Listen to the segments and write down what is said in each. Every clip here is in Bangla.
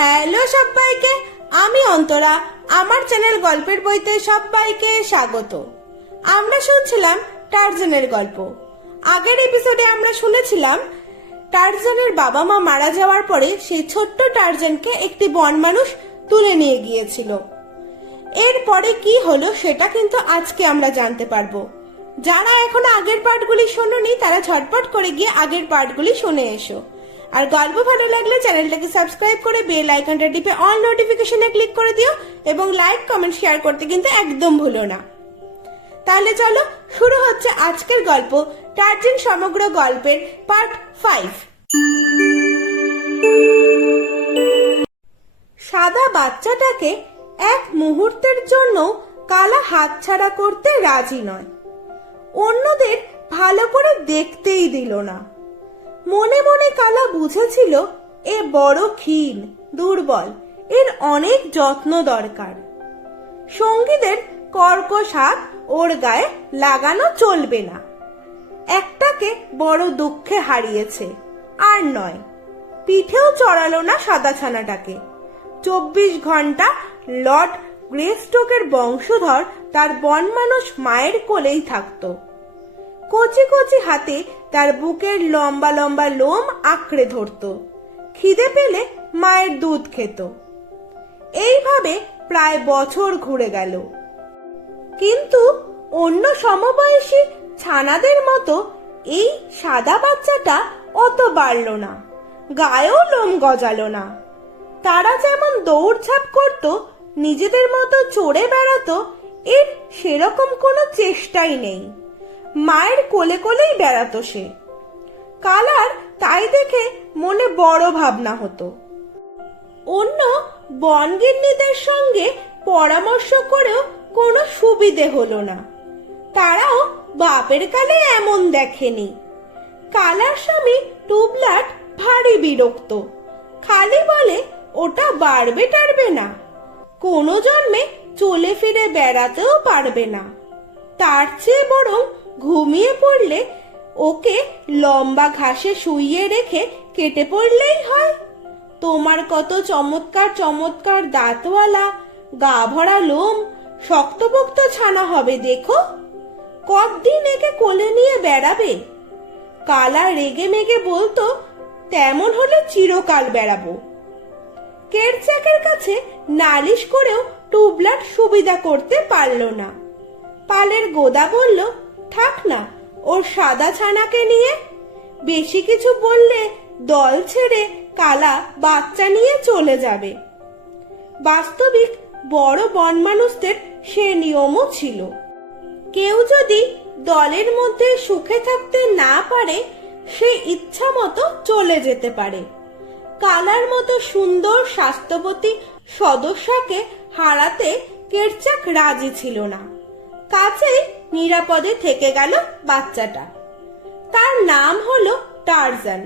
হ্যালো সবাইকে, আমি অন্তরা। আমার চ্যানেল গল্পের বইতে সবাইকে স্বাগত। আমরা শুনছিলাম টারজানের গল্প। আগের এপিসোডে আমরা শুনেছিলাম টারজানের বাবা মা মারা যাওয়ার পরে সেই ছোট্ট টারজানকে একটি বন মানুষ তুলে নিয়ে গিয়েছিল। এরপরে কি হলো সেটা কিন্তু আজকে আমরা জানতে পারবো। যারা এখনো আগের পার্টগুলি শোনোনি তারা ঝটপট করে গিয়ে আগের পার্টগুলি শুনে এসো। আর গল্প ভালো লাগলে চ্যানেলটাকে সাবস্ক্রাইব করে বেল আইকনটা টিপে অল নোটিফিকেশনে ক্লিক করে দিও এবং লাইক কমেন্ট শেয়ার করতে কিন্তু একদম ভুলো না। তাহলে চলো শুরু হচ্ছে আজকের গল্প, টারজান সমগ্র গল্পের পার্ট 5। সাদা বাচ্চাটাকে এক মুহূর্তের জন্য কালা হাতছাড়া করতে রাজি নয়। অন্যদের ভালো করে দেখতেই দিল না। মনে মনে কালা বুঝেছিল এ বড় ক্ষীণ, দুর্বল, এর অনেক যত্ন দরকার। সঙ্গীদের কর্কশ হাত ওর গায়ে লাগানো চলবে না। একটাকে বড় দুঃখে হারিয়েছে, আর নয়, পিঠেও চড়ালো না সাদা ছানাটাকে। 24 ঘন্টা লর্ড গ্রেস্টোকের বংশধর তার বন মানুষ মায়ের কোলেই থাকতো। কচি কচি হাতে তার বুকের লম্বা লম্বা লোম আঁকড়ে ধরত। খিদে পেলে মায়ের দুধ খেত। এইভাবে প্রায় বছর ঘুরে গেল। কিন্তু অন্য সমবয়সী ছানাদের মতো এই সাদা বাচ্চাটা অত বাড়ল না, গায়েও লোম গজালো না। তারা যেমন দৌড়ঝাঁপ করত, নিজেদের মতো চড়ে বেড়াতো, এর সেরকম কোনো চেষ্টাই নেই। মায়ের কোলে কোলেই বেড়াতো সে। কালার তাই দেখে মনে বড় ভাবনা হতো। অন্য বনগিন্নিদের সঙ্গে পরামর্শ করেও কোনো সুবিধে হলো না। তারাও বাপের কালে এমন দেখেনি। কালার স্বামী টুবলাট ভারী বিরক্ত। খালি বলে ওটা বাড়বে টাড়বে না, কোনো জন্মে চলে ফিরে বেড়াতেও পারবে না। তার চেয়ে বরং ঘুমিয়ে পড়লে ওকে লম্বা ঘাসে শুইয়ে রেখে কেটে পড়লেই হয়। তোমার কত চমৎকার চমৎকার দাঁতওয়ালা, গা ভরা লোম, শক্তপোক্ত ছানা হবে দেখো। কতদিন একে কোলে নিয়ে বেড়াবে? কালা রেগে মেগে বলতো, তেমন হলে চিরকাল বেড়াবো। কেরচাকের কাছে নালিশ করেও টুবলাট সুবিধা করতে পারল না। পালের গোদা বলল, থাক না ওর সাদা ছানাকে নিয়ে। বেশি কিছু বললে দল ছেড়ে কালা বাচ্চা নিয়ে চলে যাবে। বাস্তবিক বড় বন মানুষদের সে নিয়মও ছিল। কেউ যদি দলের মধ্যে সুখে থাকতে না পারে, সে ইচ্ছা মতো চলে যেতে পারে। কালার মতো সুন্দর স্বাস্থ্যবতী সদস্যকে হারাতে কেরচাক রাজি ছিল না। কাছেই নিরাপদে থেকে গেল বাচ্চাটা। তার নাম হলো টারজান,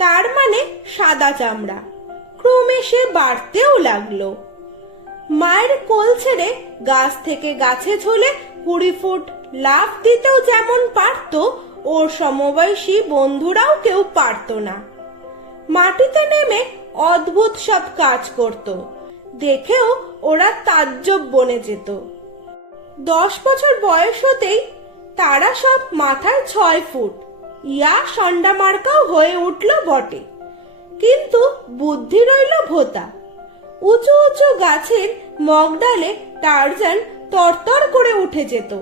তার মানে সাদা চামড়া। ক্রমে সে বাড়তেও লাগলো। মায়ের কোল ছেড়ে গাছ থেকে গাছে ঝুলে 20 ফুট লাফ দিতেও যেমন পারত, ওর সমবয়সী বন্ধুরাও কেউ পারত না। মাটিতে নেমে অদ্ভুত সব কাজ করত, দেখেও ওরা তাজ্জব বনে যেত। 10 বছর বয়স হতেই তারা সব মাথায় 6 ফুট, ইয়া সন্ডা মার্কাও হয়ে উঠল বটে। কিন্তু বুদ্ধি রইল ভোতা। উঁচু উঁচু গাছের মগডালে টারজান তরতর করে উঠে যেত,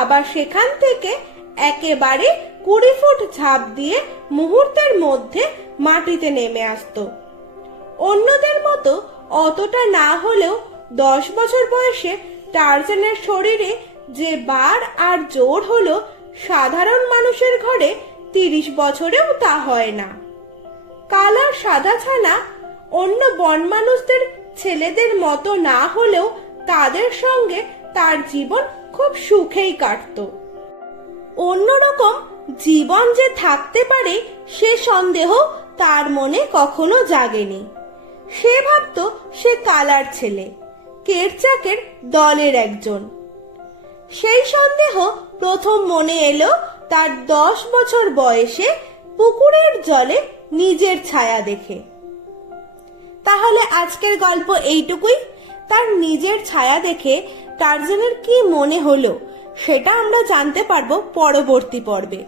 আবার সেখান থেকে একেবারে 20 ফুট ঝাঁপ দিয়ে মুহূর্তের মধ্যে মাটিতে নেমে আসতো। অন্যদের মতো অতটা না হলেও 10 বছর বয়সে টারজানের শরীরে যে বার আর জোর হলো, সাধারণ মানুষের ঘরে 30 বছরেও তা হয় না। কালার সাদা ছানা অন্য বন মানুষদের ছেলেদের মতো না হলেও তাদের সঙ্গে তার জীবন খুব সুখেই কাটতো। অন্যরকম জীবন যে থাকতে পারে সে সন্দেহ তার মনে কখনো জাগেনি। সে ভাবতো সে কালার ছেলে, কেরচাকের দলের একজন। সেই সন্দেহ প্রথম মনে এলো তার 10 বছর বয়সে পুকুরের জলে নিজের ছায়া দেখে। তাহলে তাহলে আজকের গল্প এইটুকুই। তার নিজের ছায়া দেখে টারজানের কি মনে হলো সেটা আমরা জানতে পারবো পরবর্তী পর্বে।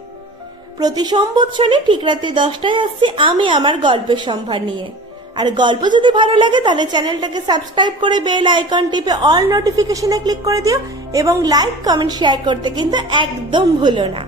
প্রতি সোমবার শনি ঠিক রাত্রি 10টায় আসছি আমি আমার গল্পের সম্ভার নিয়ে। আর গল্প যদি ভালো লাগে তাহলে চ্যানেলটাকে সাবস্ক্রাইব করে বেল আইকন টিপে অল নোটিফিকেশনে ক্লিক করে দিও এবং লাইক কমেন্ট শেয়ার করতে কিন্তু একদম ভুলো না।